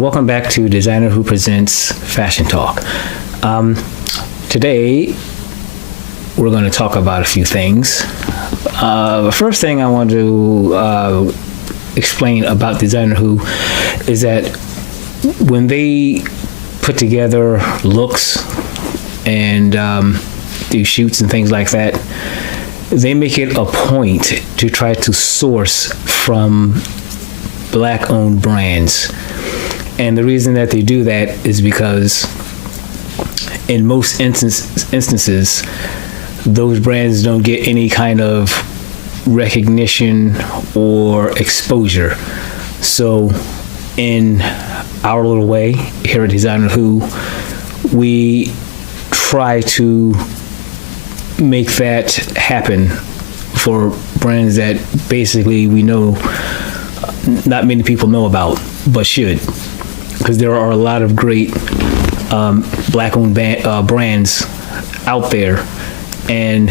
and welcome back to Designer Who Presents Fashion Talk. Today, we're going to talk about a few things. The first thing I want to explain about Designer Who is that when they put together looks and do shoots and things like that, they make it a point to try to source from Black-owned brands. And the reason that they do that is because in most instances, those brands don't get any kind of recognition or exposure. So in our little way here at Designer Who, we try to make that happen for brands that basically we know not many people know about, but should, because there are a lot of great Black-owned brands out there, and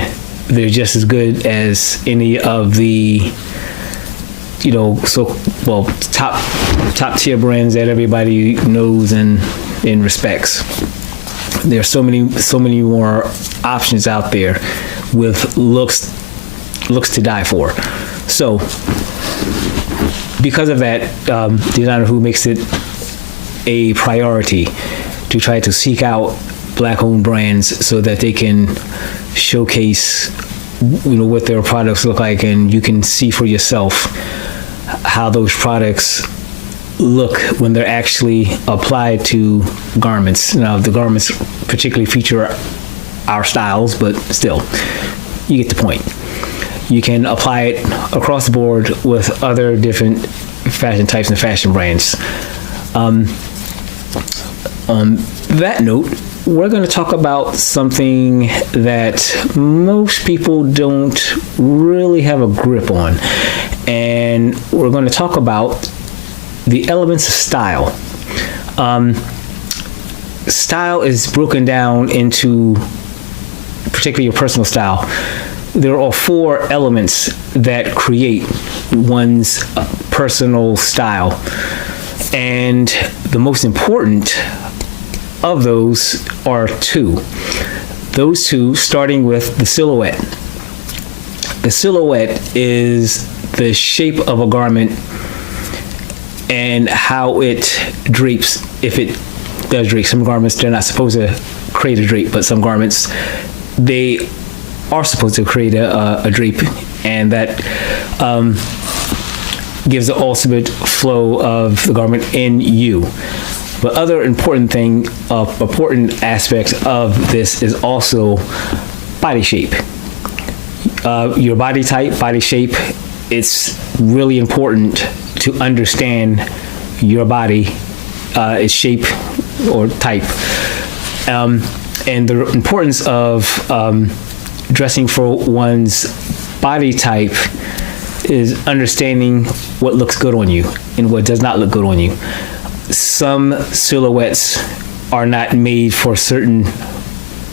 they're just as good as any of the top tier brands that everybody knows and respects. There are so many more options out there with looks to die for. So because of that, Designer Who makes it a priority to try to seek out Black-owned brands so that they can showcase what their products look like, and you can see for yourself how those products look when they're actually applied to garments. Now, the garments particularly feature our styles, but still, you get the point. You can apply it across the board with other different fashion types and fashion brands. On that note, we're going to talk about something that most people don't really have a grip on. And we're going to talk about the elements of style. Style is broken down into, particularly your personal style, there are 4 elements that create one's personal style. And the most important of those are 2. Those 2, starting with the silhouette. The silhouette is the shape of a garment and how it drapes, if it does drape. Some garments, they're not supposed to create a drape, but some garments, they are supposed to create a drape, and that gives the ultimate flow of the garment in you. But other important aspect of this is also body shape. Your body type, body shape, it's really important to understand your body, its shape or type. And the importance of dressing for one's body type is understanding what looks good on you and what does not look good on you. Some silhouettes are not made for certain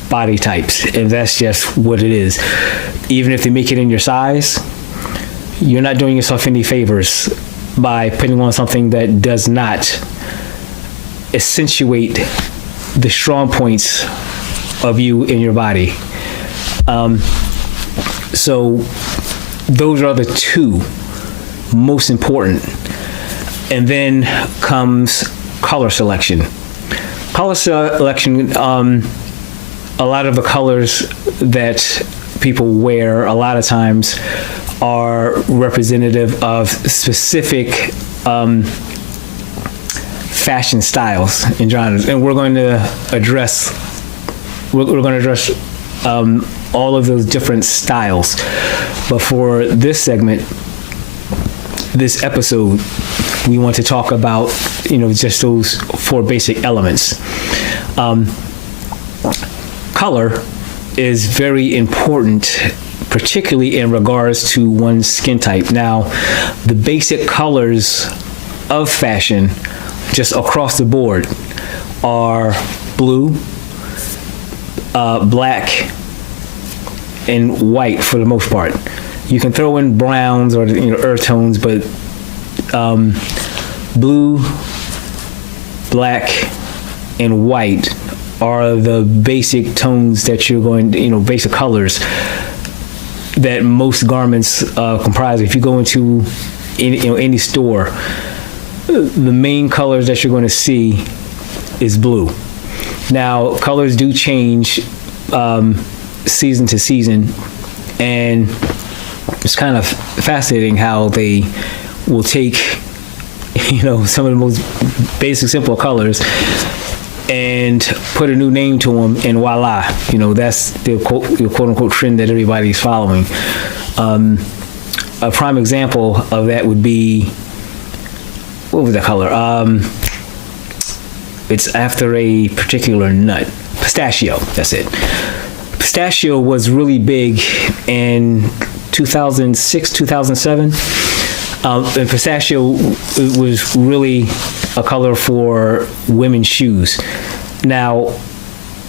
body types, and that's just what it is. Even if they make it in your size, you're not doing yourself any favors by putting on something that does not accentuate the strong points of you in your body. So those are the 2 most important. And then comes color selection. Color selection, a lot of the colors that people wear a lot of times are representative of specific fashion styles and genres. And we're going to address all of those different styles. But for this segment, this episode, we want to talk about, just those 4 basic elements. Color is very important, particularly in regards to one's skin type. Now, the basic colors of fashion, just across the board, are blue, black, and white for the most part. You can throw in browns or earth tones, but blue, black, and white are the basic tones that you're going to, basic colors that most garments comprise. If you go into any store, the main colors that you're going to see is blue. Now, colors do change season to season, and it's kind of fascinating how they will take, some of the most basic, simple colors and put a new name to them, and voila, that's the quote unquote trend that everybody's following. A prime example of that would be, what was that color? It's after a particular nut. Pistachio, that's it. Pistachio was really big in 2006, 2007. And pistachio was really a color for women's shoes. Now,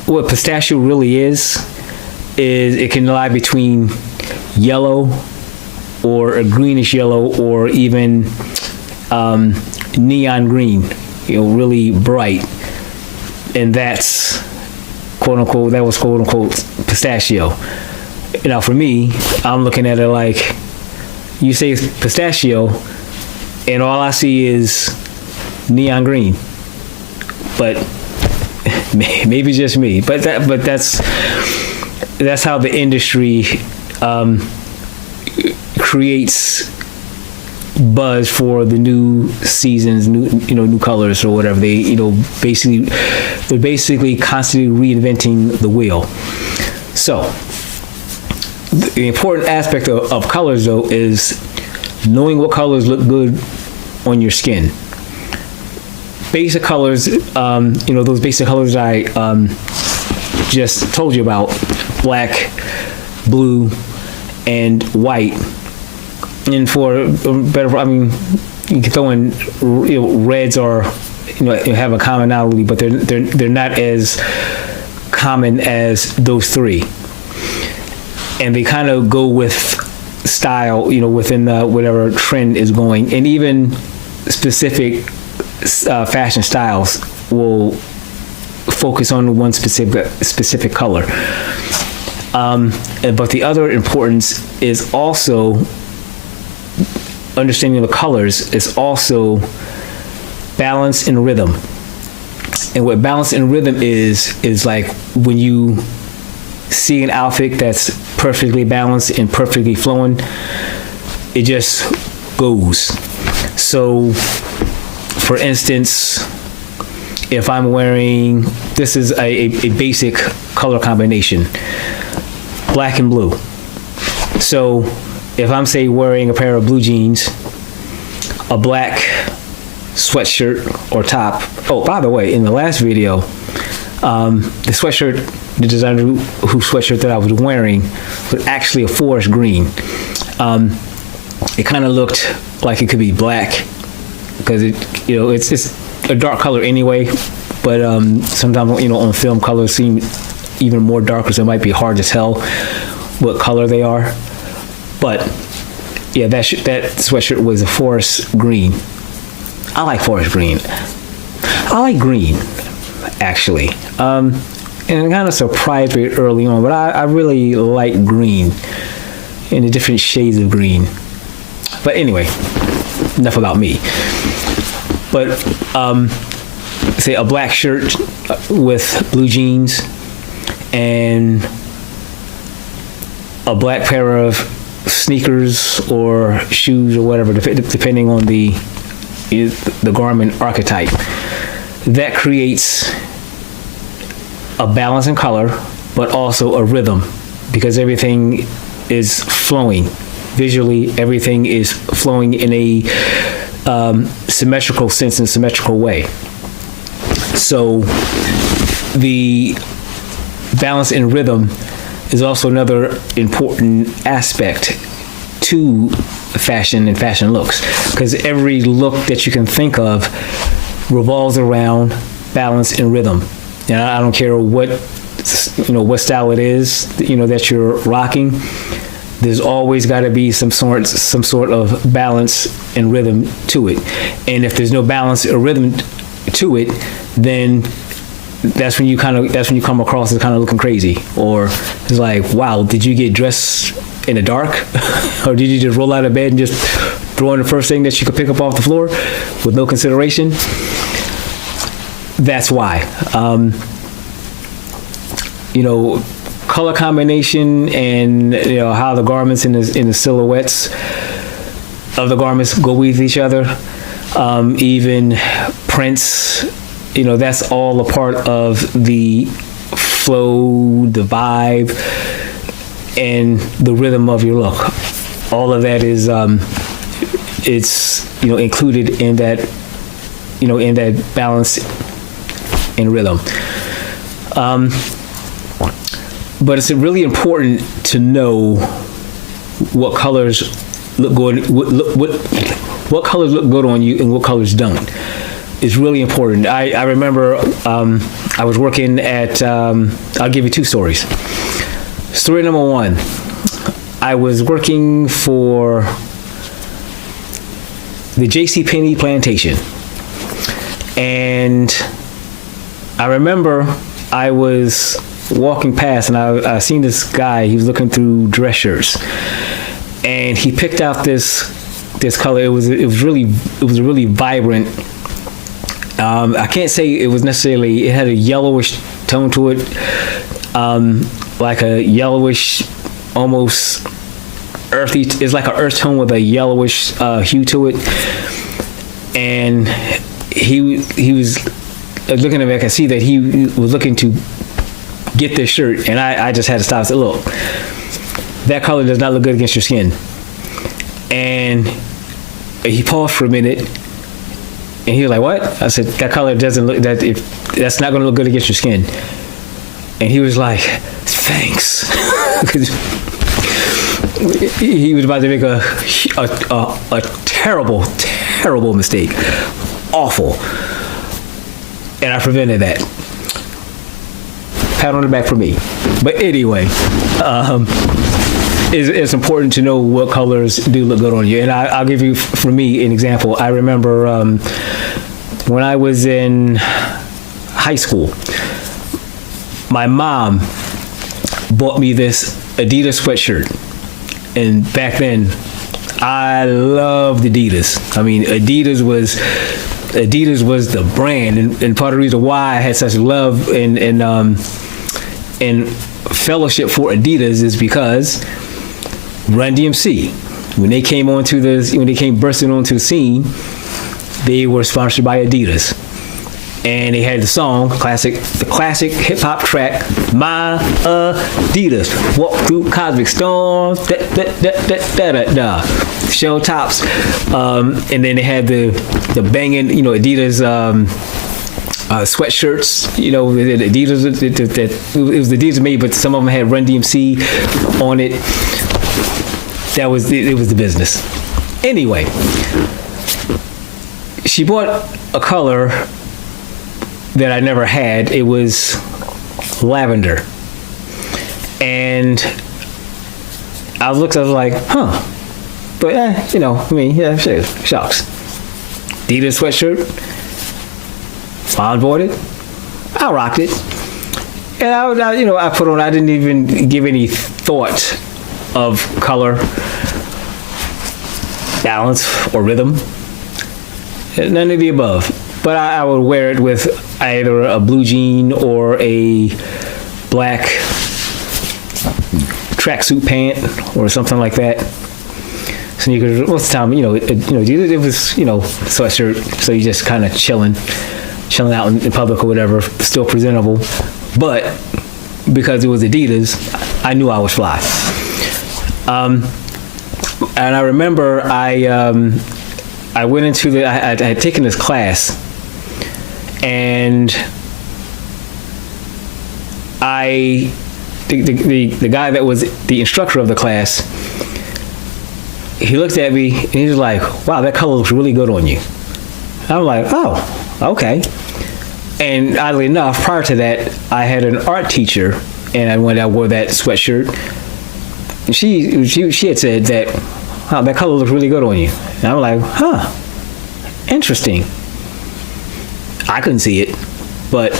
what pistachio really is it can lie between yellow or a greenish yellow or even neon green, really bright. And that's quote unquote pistachio. Now for me, I'm looking at it like, you say pistachio and all I see is neon green. But maybe just me. But that's how the industry creates buzz for the new seasons, new colors or whatever. They're basically constantly reinventing the wheel. So the important aspect of colors, though, is knowing what colors look good on your skin. Basic colors, those basic colors I just told you about, black, blue, and white. And for better, you can throw in, reds are, have a commonality, but they're not as common as those three. And they kind of go with style, within whatever trend is going, and even specific fashion styles will focus on one specific color. But the other importance is also understanding the colors is also balance and rhythm. And what balance and rhythm is like when you see an outfit that's perfectly balanced and perfectly flowing, it just goes. So, for instance, if I'm wearing, this is a basic color combination, black and blue. So, if I'm, say, wearing a pair of blue jeans, a black sweatshirt or top. Oh, by the way, in the last video, the sweatshirt, the designer whose sweatshirt that I was wearing was actually a forest green. It kind of looked like it could be black because it's a dark color anyway. But sometimes on film, colors seem even more darker, so it might be hard to tell what color they are. But yeah, that sweatshirt was a forest green. I like forest green. I like green, actually. And it kind of surprised me early on, but I really like green and the different shades of green. But anyway, enough about me. But say a black shirt with blue jeans and a black pair of sneakers or shoes or whatever, depending on the garment archetype. That creates a balance in color, but also a rhythm, because everything is flowing. Visually, everything is flowing in a symmetrical sense, in a symmetrical way. So the balance and rhythm is also another important aspect to fashion and fashion looks, because every look that you can think of revolves around balance and rhythm. And I don't care what style it is that you're rocking. There's always got to be some sort of balance and rhythm to it. And if there's no balance or rhythm to it, then that's when you come across as kind of looking crazy, or it's like, wow, did you get dressed in the dark, or did you just roll out of bed and just throw in the first thing that you could pick up off the floor with no consideration? That's why. Color combination and how the garments in the silhouettes of the garments go with each other, even prints. That's all a part of the flow, the vibe, and the rhythm of your look. All of that is it's included in that balance and rhythm. But it's really important to know what colors look good, what colors look good on you and what colors don't. It's really important. I remember I was working at, I'll give you two stories. Story number one, I was working for the JCPenney plantation. And I remember I was walking past and I seen this guy. He was looking through dress shirts, and he picked out this color. It was a really vibrant. I can't say it was necessarily. It had a yellowish tone to it, like a yellowish, almost earthy. It's like an earth tone with a yellowish hue to it. And he was looking at me. I could see that he was looking to get this shirt, and I just had to stop and say, look, that color does not look good against your skin. And he paused for a minute, and he was like, what? I said, that color doesn't look, that's not going to look good against your skin. And he was like, thanks. He was about to make a terrible, terrible mistake. Awful. And I prevented that. Pat on the back for me. But anyway, it's important to know what colors do look good on you. And I'll give you, for me, an example. I remember when I was in high school, my mom bought me this Adidas sweatshirt. And back then, I loved Adidas. I mean, Adidas was the brand, and part of the reason why I had such love and fellowship for Adidas is because Run DMC, when they came bursting onto the scene, they were sponsored by Adidas. And they had the song, the classic hip hop track, My Adidas, walk through cosmic storms, shell tops, and then they had the banging, Adidas sweatshirts, Adidas. It was Adidas made, but some of them had Run DMC on it. It was the business. Anyway, she bought a color that I never had. It was lavender. And I was like, huh. But, sure, shucks. Adidas sweatshirt. Mom bought it. I rocked it. And I put on, I didn't even give any thought of color, balance, or rhythm. None of the above. But I would wear it with either a blue jean or a black tracksuit pant or something like that. Sneakers. Most of the time, it was, sweatshirt. So you just kind of chilling out in public or whatever, still presentable. But because it was Adidas, I knew I was fly. And I remember I went into I had taken this class, and the guy that was the instructor of the class, he looked at me and he was like, wow, that color looks really good on you. I'm like, oh, okay. And oddly enough, prior to that, I had an art teacher, and when I wore that sweatshirt, she had said that, wow, that color looks really good on you. And I'm like, huh, interesting. I couldn't see it, But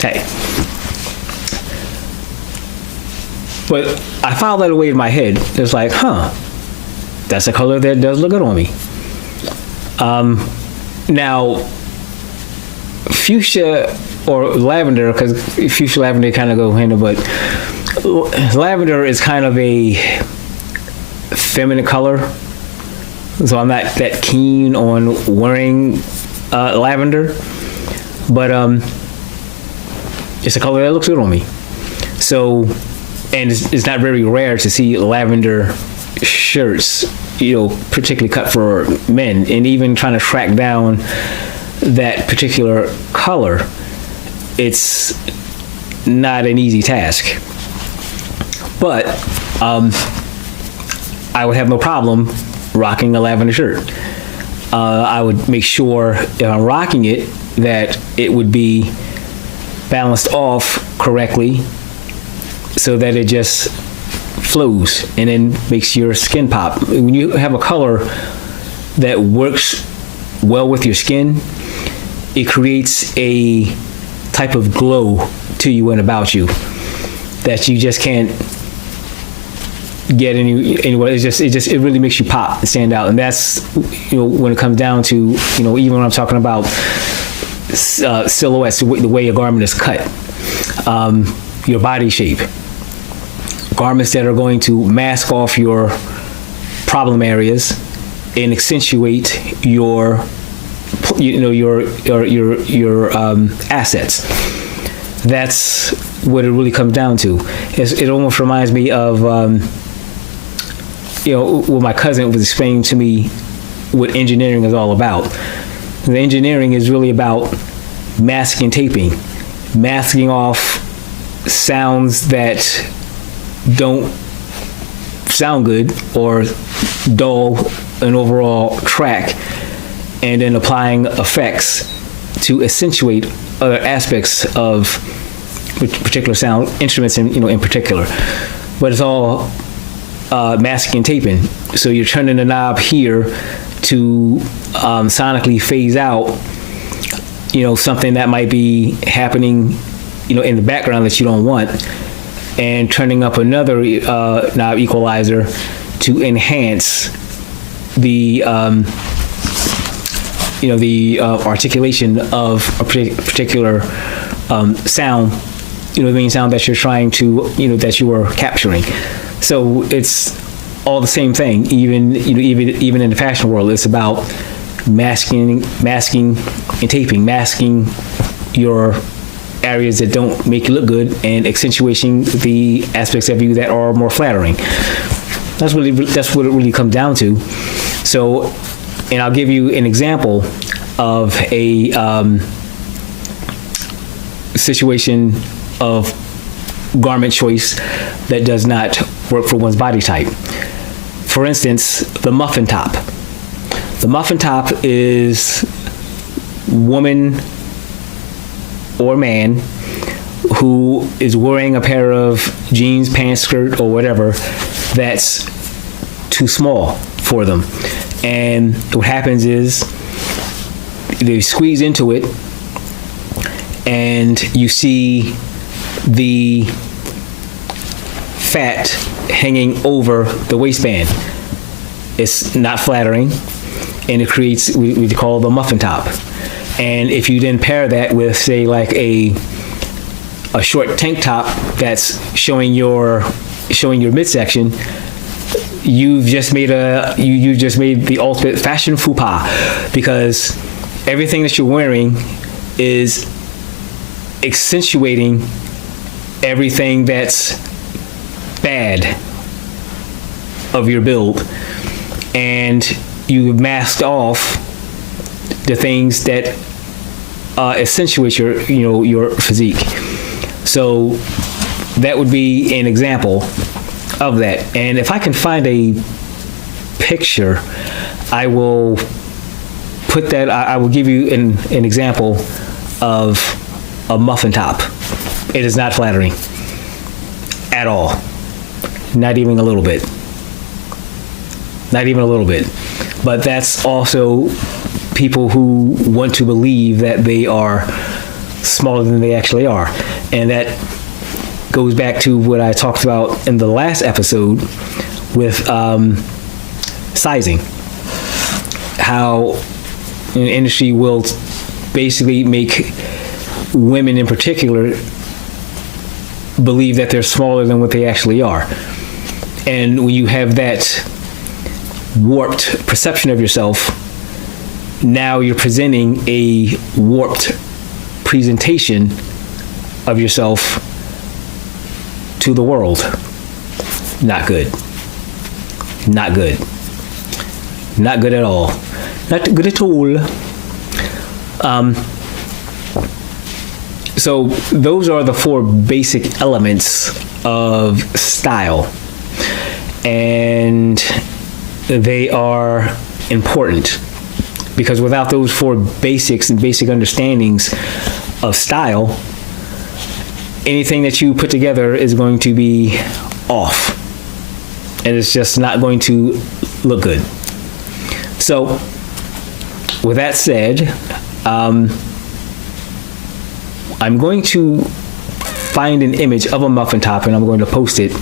hey. But I filed that away in my head. It's like, that's a color that does look good on me. Now, fuchsia or lavender, because fuchsia and lavender kind of go hand in hand, but lavender is kind of a feminine color. So I'm not that keen on wearing lavender, but it's a color that looks good on me. So, and it's not very rare to see lavender shirts, particularly cut for men, and even trying to track down that particular color, it's not an easy task. But I would have no problem rocking a lavender shirt. I would make sure if I'm rocking it that it would be balanced off correctly so that it just flows and then makes your skin pop. When you have a color that works well with your skin, it creates a type of glow to you and about you that you just can't get anywhere. It really makes you pop and stand out. And that's, when it comes down to, even when I'm talking about silhouettes, the way a garment is cut, your body shape, garments that are going to mask off your problem areas and accentuate your assets. That's what it really comes down to. It almost reminds me of, what my cousin was explaining to me what engineering is all about. The engineering is really about masking taping, masking off sounds that don't sound good or dull an overall track, and then applying effects to accentuate other aspects of particular sound instruments, in particular. But it's all masking and taping. So you're turning the knob here to sonically phase out, something that might be happening, in the background that you don't want, and turning up another knob equalizer to enhance the articulation of a particular sound, the main sound that you're trying to, that you are capturing. So it's all the same thing. Even in the fashion world, it's about masking and taping, masking your areas that don't make you look good and accentuating the aspects of you that are more flattering. That's what it really comes down to. So, and I'll give you an example of a situation of garment choice that does not work for one's body type. For instance, the muffin top. The muffin top is woman or man who is wearing a pair of jeans, pants, skirt, or whatever that's too small for them. And what happens is they squeeze into it and you see the fat hanging over the waistband. It's not flattering, and it creates what we call the muffin top. And if you then pair that with, say, like a short tank top that's showing your midsection, you've just made the ultimate fashion faux pas, because everything that you're wearing is accentuating everything that's bad of your build, and you masked off the things that accentuate your physique. So that would be an example of that. And if I can find a picture, I will put that. I will give you an example of a muffin top. It is not flattering at all. Not even a little bit. Not even a little bit. But that's also people who want to believe that they are smaller than they actually are. And that goes back to what I talked about in the last episode with sizing. How an industry will basically make women in particular believe that they're smaller than what they actually are. And when you have that warped perception of yourself, now you're presenting a warped presentation of yourself to the world. Not good. Not good. Not good at all. Not good at all. So those are the 4 basic elements of style. And they are important because without those 4 basics and basic understandings of style, anything that you put together is going to be off. And it's just not going to look good. So, with that said, I'm going to find an image of a muffin top and I'm going to post it,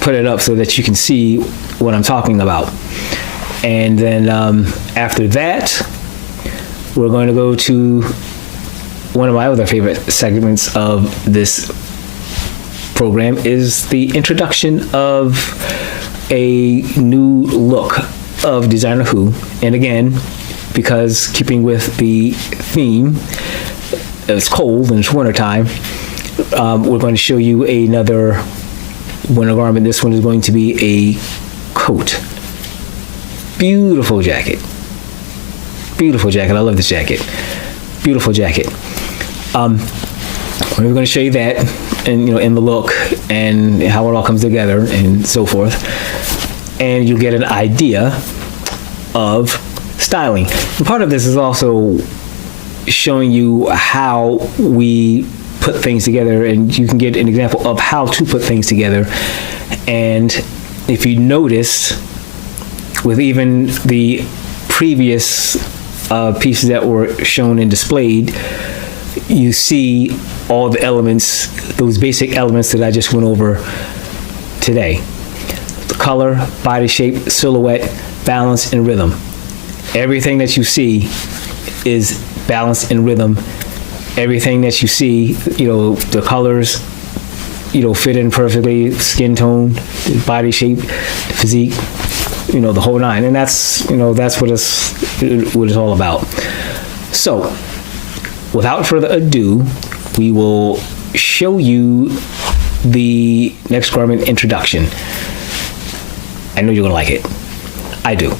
put it up so that you can see what I'm talking about. And then after that, we're going to go to one of my other favorite segments of this program is the introduction of a new look of Designer Who. And again, because keeping with the theme, it's cold and it's wintertime, we're going to show you another winter garment. This one is going to be a coat. Beautiful jacket. Beautiful jacket. I love this jacket. Beautiful jacket. We're going to show you that, and in the look and how it all comes together and so forth, and you'll get an idea of styling. And part of this is also showing you how we put things together, and you can get an example of how to put things together. And if you notice, with even the previous pieces that were shown and displayed, you see all the elements, those basic elements that I just went over today. The color, body shape, silhouette, balance, and rhythm. Everything that you see is balance and rhythm. Everything that you see, the colors, fit in perfectly, skin tone, body shape, physique, the whole nine. And that's what it's all about. So, without further ado, we will show you the next garment introduction. I know you're gonna like it. I do.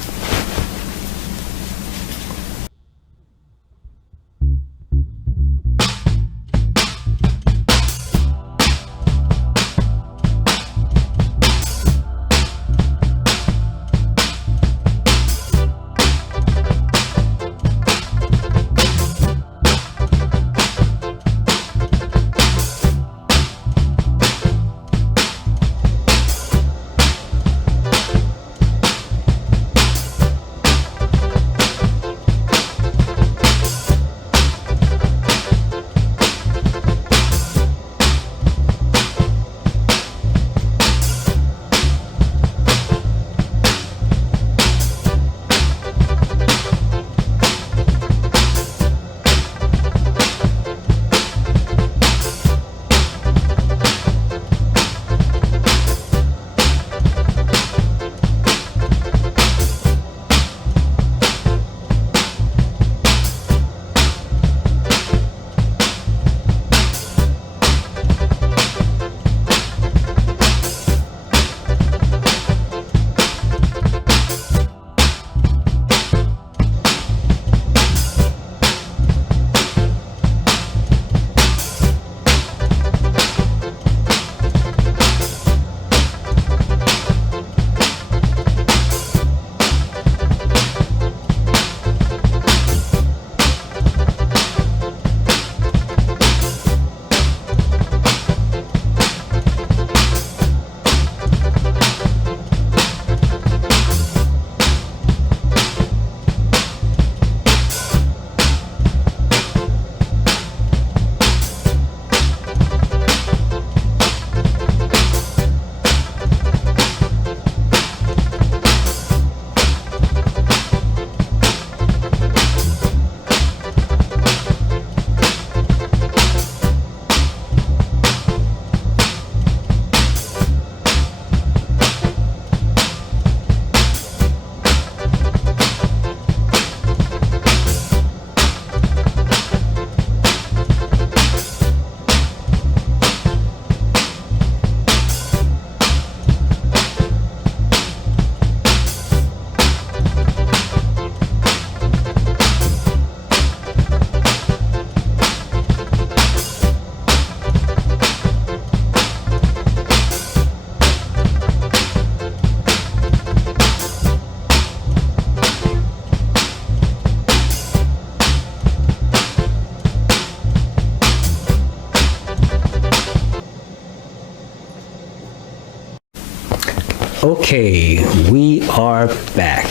Okay, we are back.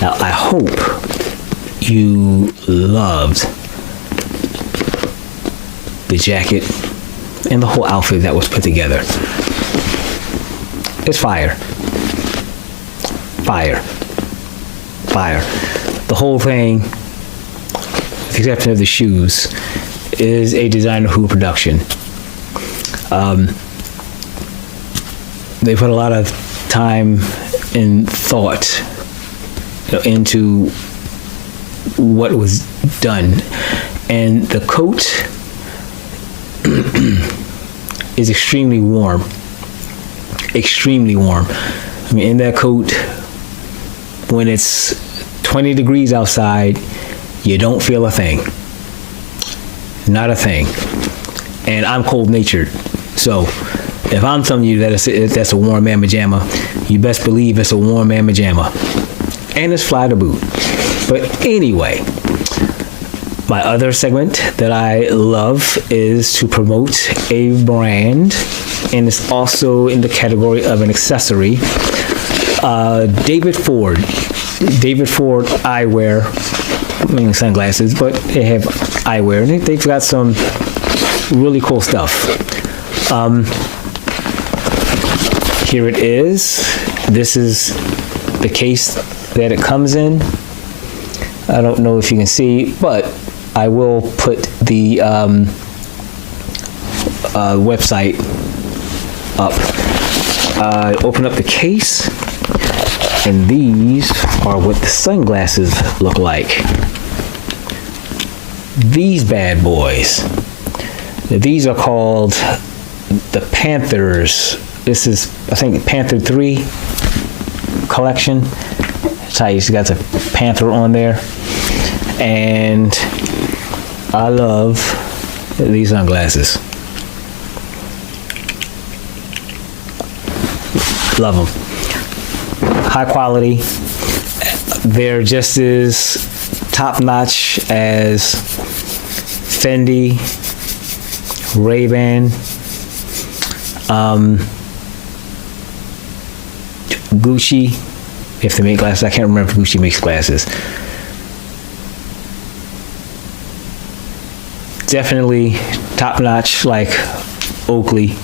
Now, I hope you loved the jacket and the whole outfit that was put together. It's fire. Fire. Fire. The whole thing, with the exception of the shoes, is a Designer Who production. They put a lot of time and thought into what was done. And the coat is extremely warm. Extremely warm. I mean, in that coat, when it's 20 degrees outside, you don't feel a thing. Not a thing. And I'm cold-natured, so if I'm telling you that that's a warm mamma jamma, you best believe it's a warm mamma jamma. And it's fly to boot. But anyway, my other segment that I love is to promote a brand, and it's also in the category of an accessory. David Ford eyewear, I mean sunglasses, but they have eyewear, and they've got some really cool stuff. Here it is. This is the case that it comes in. I don't know if you can see, but I will put the website up. Open up the case, and these are what the sunglasses look like. These bad boys. These are called the Panthers. This is, I think, Panther 3 collection. That's how you got the Panther on there. And I love these sunglasses. Love them. High quality. They're just as top-notch as Fendi, Ray-Ban, Gucci, if they make glasses. I can't remember if Gucci makes glasses. Definitely top-notch, like Oakley.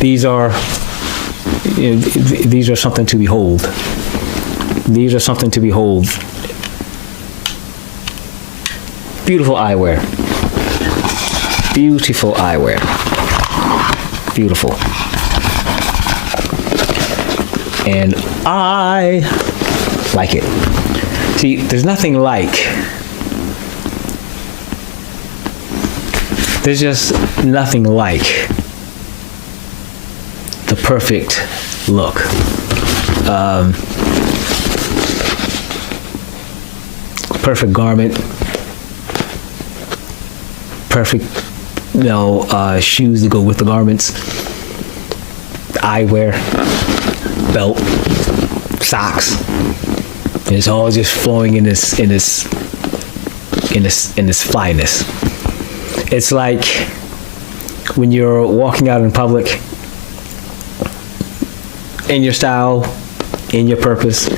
These are something to behold. These are something to behold. Beautiful eyewear. Beautiful eyewear. Beautiful. And I like it. See, there's nothing like. There's just nothing like the perfect look. Perfect garment. Perfect, shoes to go with the garments. Eyewear, belt, socks. And it's all just flowing in this flyness. It's like when you're walking out in public, in your style, in your purpose,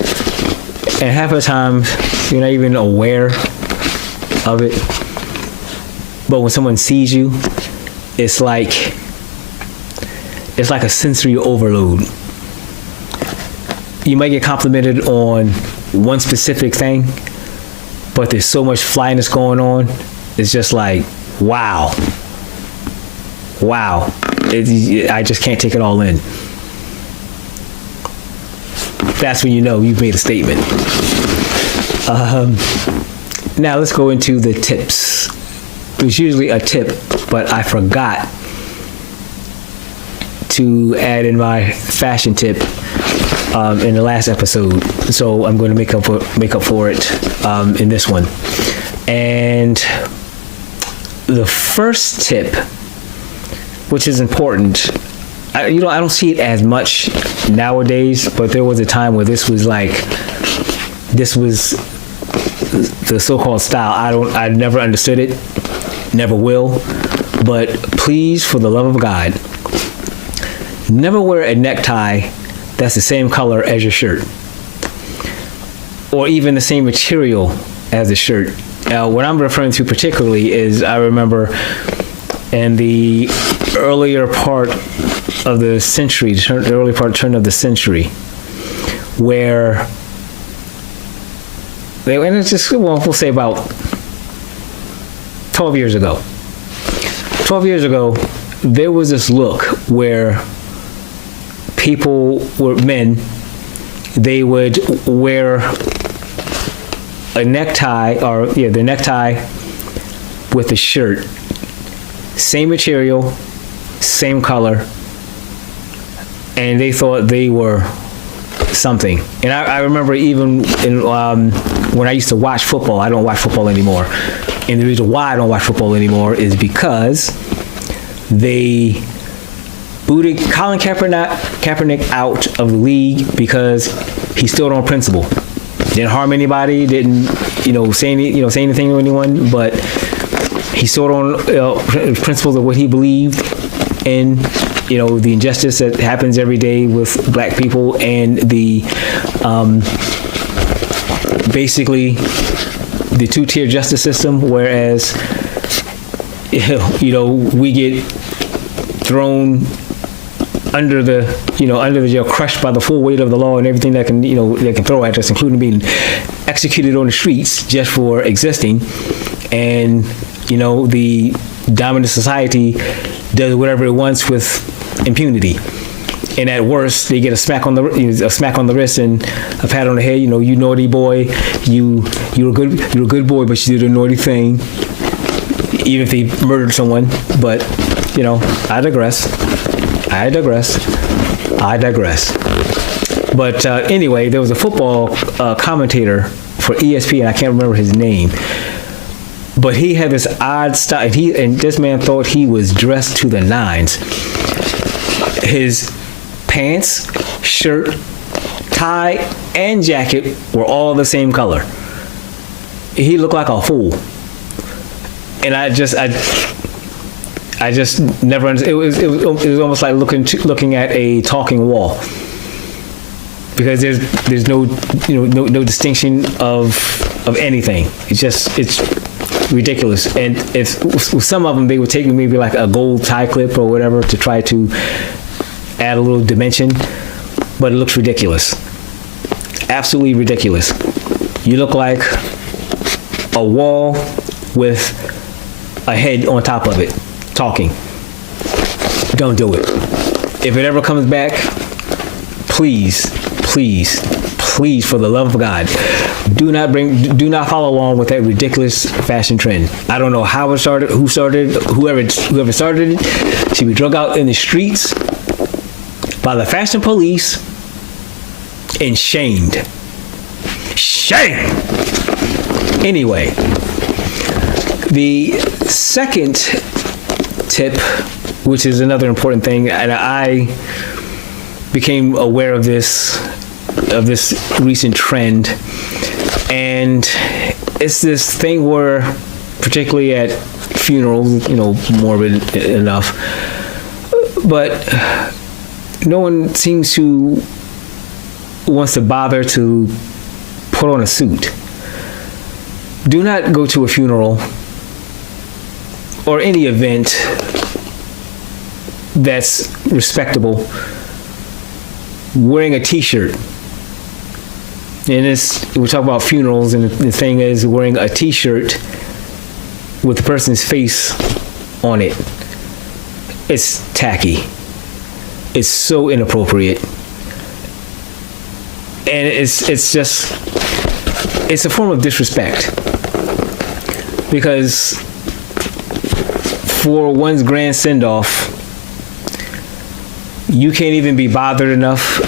and half of the time you're not even aware of it. But when someone sees you, it's like a sensory overload. You might get complimented on one specific thing, but there's so much flyness going on. It's just like, wow. I just can't take it all in. That's when you know you've made a statement. Now let's go into the tips. It was usually a tip, but I forgot to add in my fashion tip in the last episode. So I'm going to make up for it in this one. And the first tip, which is important, I don't see it as much nowadays, but there was a time where this was the so-called style. I never understood it, never will, but please, for the love of God, Never wear a necktie that's the same color as your shirt, or even the same material as the shirt. What I'm referring to particularly is, I remember in the earlier part of the century, the early turn of the century, where and it's just, well, we'll say about 12 years ago. 12 years ago, there was this look where men, they would wear a necktie, the necktie with the shirt, same material, same color, and they thought they were something. And I remember even when I used to watch football. I don't watch football anymore, and the reason why I don't watch football anymore is because they booted Colin Kaepernick out of the league because he stood on principle. Didn't harm anybody, didn't say anything to anyone, but he stood on principles of what he believed in. The injustice that happens every day with black people, and the basically the two-tier justice system, whereas we get thrown under the jail, crushed by the full weight of the law and everything that can throw at us, including being executed on the streets just for existing. And the dominant society does whatever it wants with impunity, and at worst they get a smack on the wrist and a pat on the head. You naughty boy, you're a good boy, but you did a naughty thing, even if they murdered someone. But I digress. But anyway, there was a football commentator for ESPN. I can't remember his name, but he had this odd style. And this man thought he was dressed to the nines. His pants, shirt, tie, and jacket were all the same color. He looked like a fool. And I just never understood. It was almost like looking at a talking wall, because there's no no distinction of anything. It's ridiculous. And if with some of them, they would take maybe like a gold tie clip or whatever to try to add a little dimension, but it looks ridiculous. Absolutely ridiculous. You look like a wall with a head on top of it, talking. Don't do it. If it ever comes back, please, for the love of God, do not follow along with that ridiculous fashion trend. I don't know how it started, whoever started it should be drug out in the streets by the fashion police and shamed. Shame! Anyway, the second tip, which is another important thing, and I became aware of this recent trend, and it's this thing where, particularly at funerals, morbid enough, but no one seems to wants to bother to put on a suit. Do not go to a funeral or any event that's respectable wearing a t-shirt. And we talk about funerals, and the thing is wearing a t-shirt with the person's face on it. It's tacky. It's so inappropriate. And it's a form of disrespect, because for one's grand send-off, you can't even be bothered enough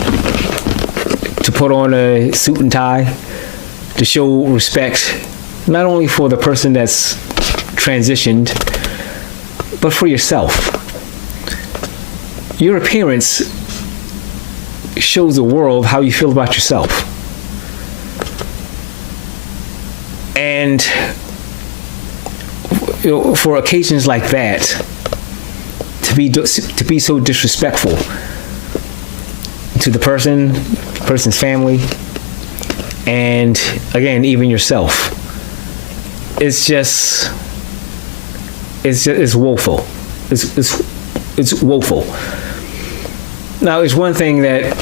to put on a suit and tie to show respect, not only for the person that's transitioned, but for yourself. Your appearance shows the world how you feel about yourself. And for occasions like that, to be so disrespectful to the person's family, and again, even yourself. It's woeful. It's woeful. Now, it's one thing that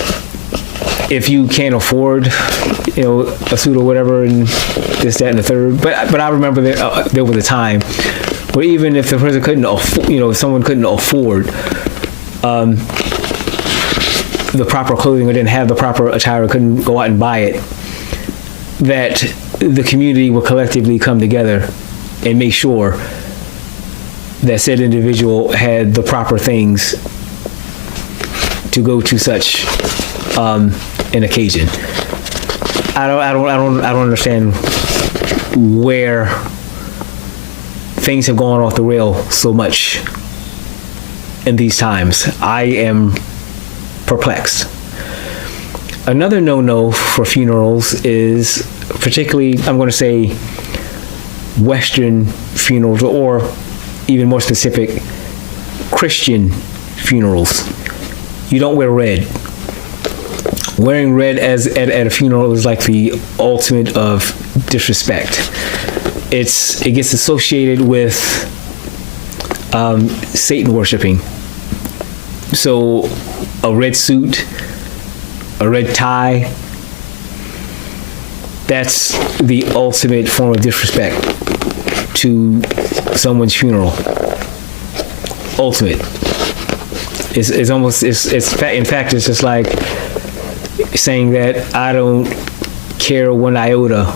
if you can't afford, a suit or whatever, and this, that, and the third. But I remember that there was a time where even if the person couldn't, if someone couldn't afford the proper clothing or didn't have the proper attire, or couldn't go out and buy it, that the community will collectively come together and make sure that said individual had the proper things to go to such an occasion. I don't understand where things have gone off the rail so much in these times. I am perplexed. Another no-no for funerals is, particularly, I'm going to say, Western funerals, or even more specific, Christian funerals. You don't wear red. Wearing red at a funeral is like the ultimate of disrespect. It gets associated with Satan worshiping. So a red suit, a red tie, that's the ultimate form of disrespect to someone's funeral. Ultimate. It's almost, in fact, it's just like saying that I don't care one iota,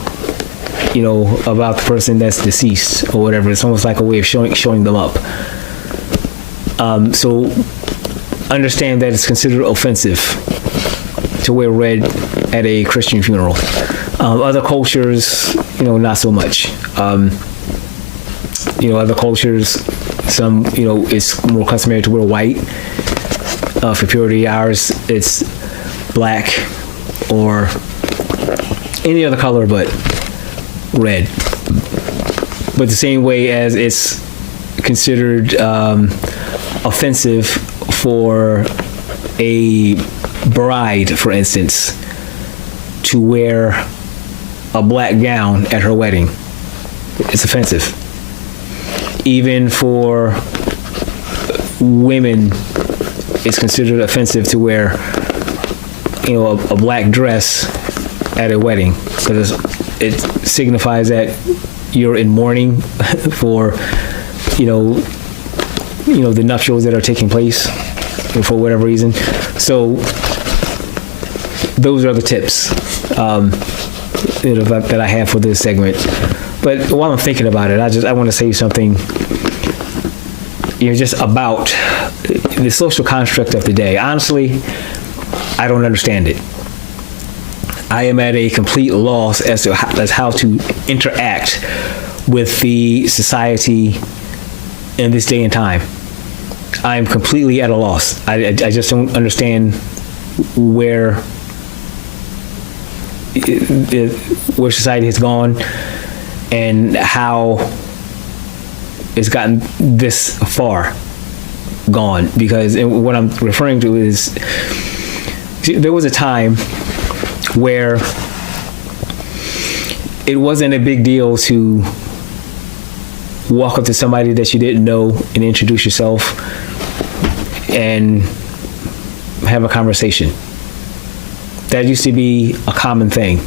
about the person that's deceased or whatever. It's almost like a way of showing them up. So understand that it's considered offensive to wear red at a Christian funeral. Other cultures, not so much. Other cultures, some, it's more customary to wear white for purity. Ours, it's black or any other color but red. But the same way as it's considered offensive for a bride, for instance, to wear a black gown at her wedding. It's offensive. Even for women, it's considered offensive to wear, a black dress at a wedding, because it signifies that you're in mourning for, the nuptials that are taking place for whatever reason. So those are the tips that I have for this segment. But while I'm thinking about it, I want to say something, just about the social construct of today. Honestly, I don't understand it. I am at a complete loss as to how to interact with the society in this day and time. I am completely at a loss. I just don't understand where society has gone and how it's gotten this far gone. Because what I'm referring to is, there was a time where it wasn't a big deal to walk up to somebody that you didn't know and introduce yourself and have a conversation. That used to be a common thing,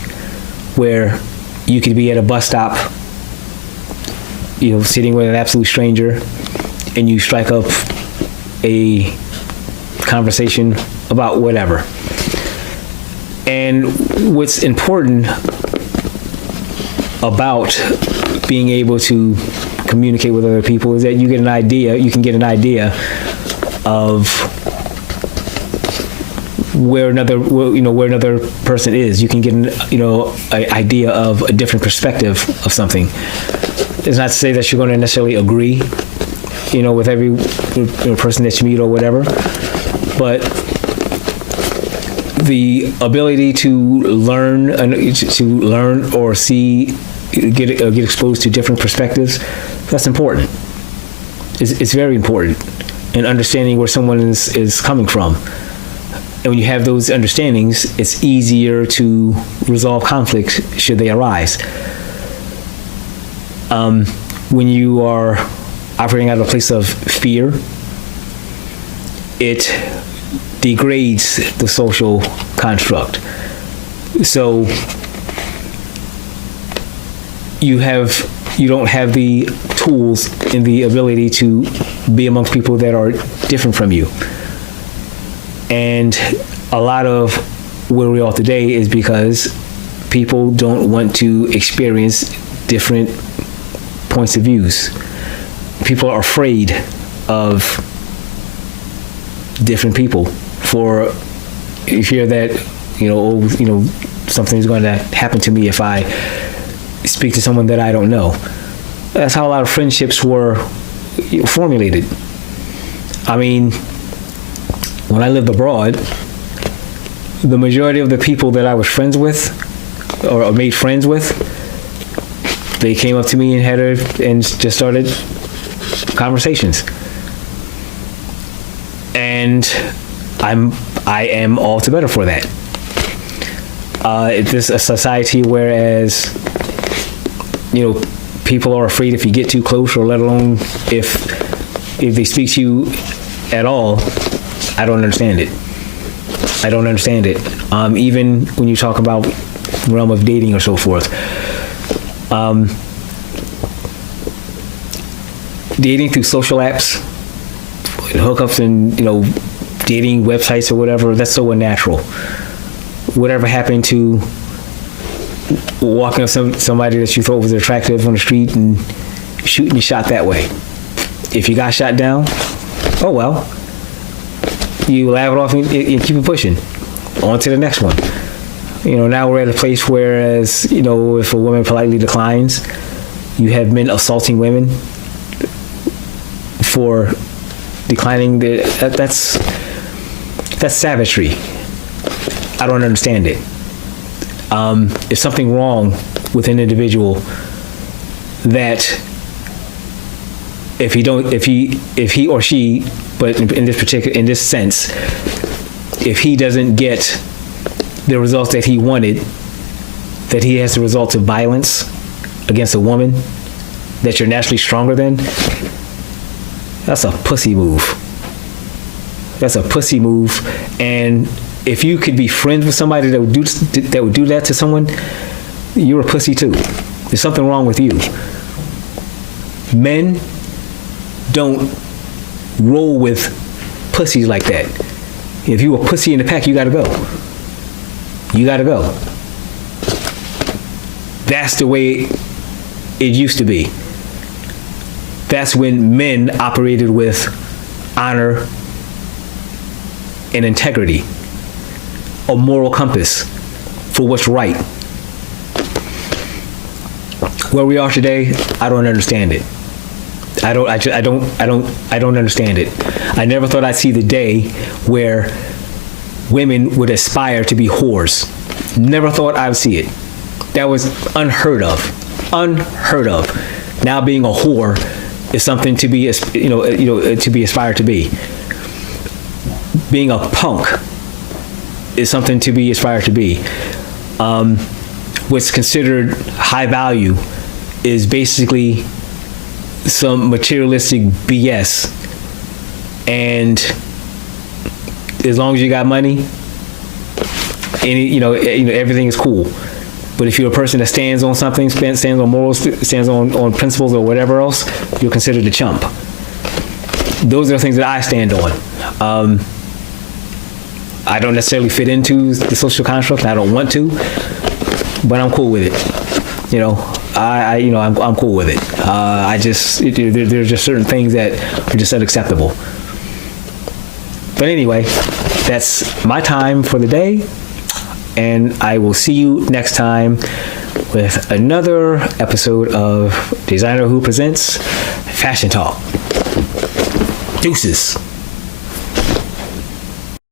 where you could be at a bus stop, sitting with an absolute stranger, and you strike up a conversation about whatever. And what's important about being able to communicate with other people is that you can get an idea of where another person is. You can get an idea of a different perspective of something. It's not to say that you're going to necessarily agree, with every person that you meet or whatever, but the ability to learn or see, get exposed to different perspectives, that's important. It's very important in understanding where someone is coming from. And when you have those understandings, it's easier to resolve conflicts should they arise. When you are operating out of a place of fear, it degrades the social construct. So you don't have the tools and the ability to be amongst people that are different from you. And a lot of where we are today is because people don't want to experience different points of views. People are afraid of different people for fear that, something's going to happen to me if I speak to someone that I don't know. That's how a lot of friendships were formulated. I mean, when I lived abroad, the majority of the people that I was friends with or made friends with, they came up to me and just started conversations. And I am all the better for that. It's a society whereas, people are afraid if you get too close, or let alone if they speak to you at all. I don't understand it. Even when you talk about the realm of dating or so forth. Dating through social apps, hookups and, dating websites or whatever, that's so unnatural. Whatever happened to walking up somebody that you thought was attractive on the street and shooting your shot that way? If you got shot down, oh well. You laugh it off and keep it pushing. On to the next one. Now we're at a place whereas, if a woman politely declines, you have men assaulting women for declining. That's savagery. I don't understand it. If something wrong with an individual that if he or she, but in this sense, if he doesn't get the results that he wanted, that he has the result of violence against a woman that you're naturally stronger than, that's a pussy move. And if you could be friends with somebody that would do that to someone, you're a pussy too. There's something wrong with you. Men don't roll with pussies like that. If you a pussy in the pack, you gotta go. That's the way it used to be. That's when men operated with honor and integrity, a moral compass for what's right. Where we are today, I don't understand it. I don't understand it. I never thought I'd see the day where women would aspire to be whores. Never thought I would see it. That was unheard of. Now being a whore is something to be, to be aspired to be. Being a punk is something to be aspired to be. What's considered high value is basically some materialistic BS. And as long as you got money, everything is cool. But if you're a person that stands on something, stands on morals, stands on principles or whatever else, you're considered a chump. Those are the things that I stand on. I don't necessarily fit into the social construct. I don't want to, but I'm cool with it. I'm cool with it. There's just certain things that are just unacceptable. But anyway, that's my time for the day, and I will see you next time with another episode of Designer Who Presents Fashion Talk. Deuces.